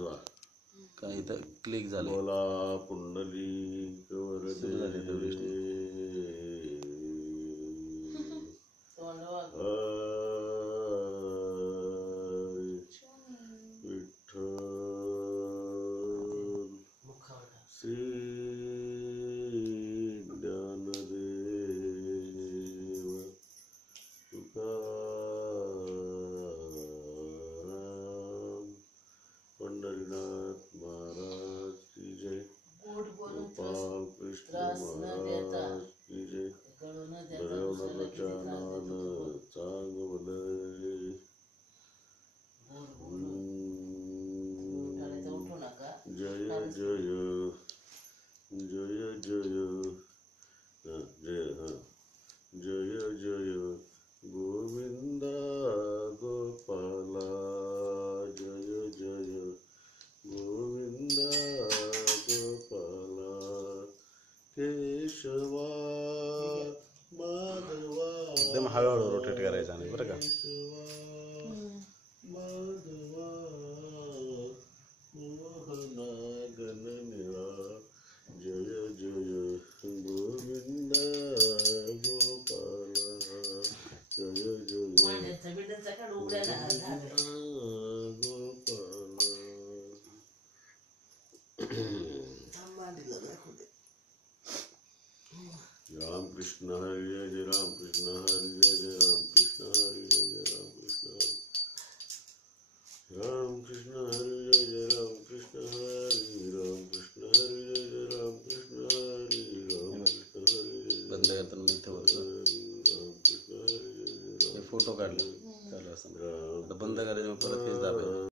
वाजवा. काय इथं क्लिक झालं. बोला पुंडलिक वरदे विठ्ठल श्री ज्ञानदेव तुकाराम पंढरीनाथ महाराज की जय. गोपाल कृष्ण महाराज की जय. बरवणाच्या नान चांगवलय. जय जय जय जय जय जय गोविंदा गोपाला. जय जय गोविंदा गोपाला. केशवा माधवा. एकदम हळूहळू रोटेट करायचं आणि बरं का. माधवा मोहना गणनिळा. जय जय गोविंदा गोपाला. जय जय गोपाला. रामकृष्ण हरी जय रामकृष्ण हरी जय रामकृष्ण हरी जय रामकृष्ण हरी. रामकृष्ण हरी जय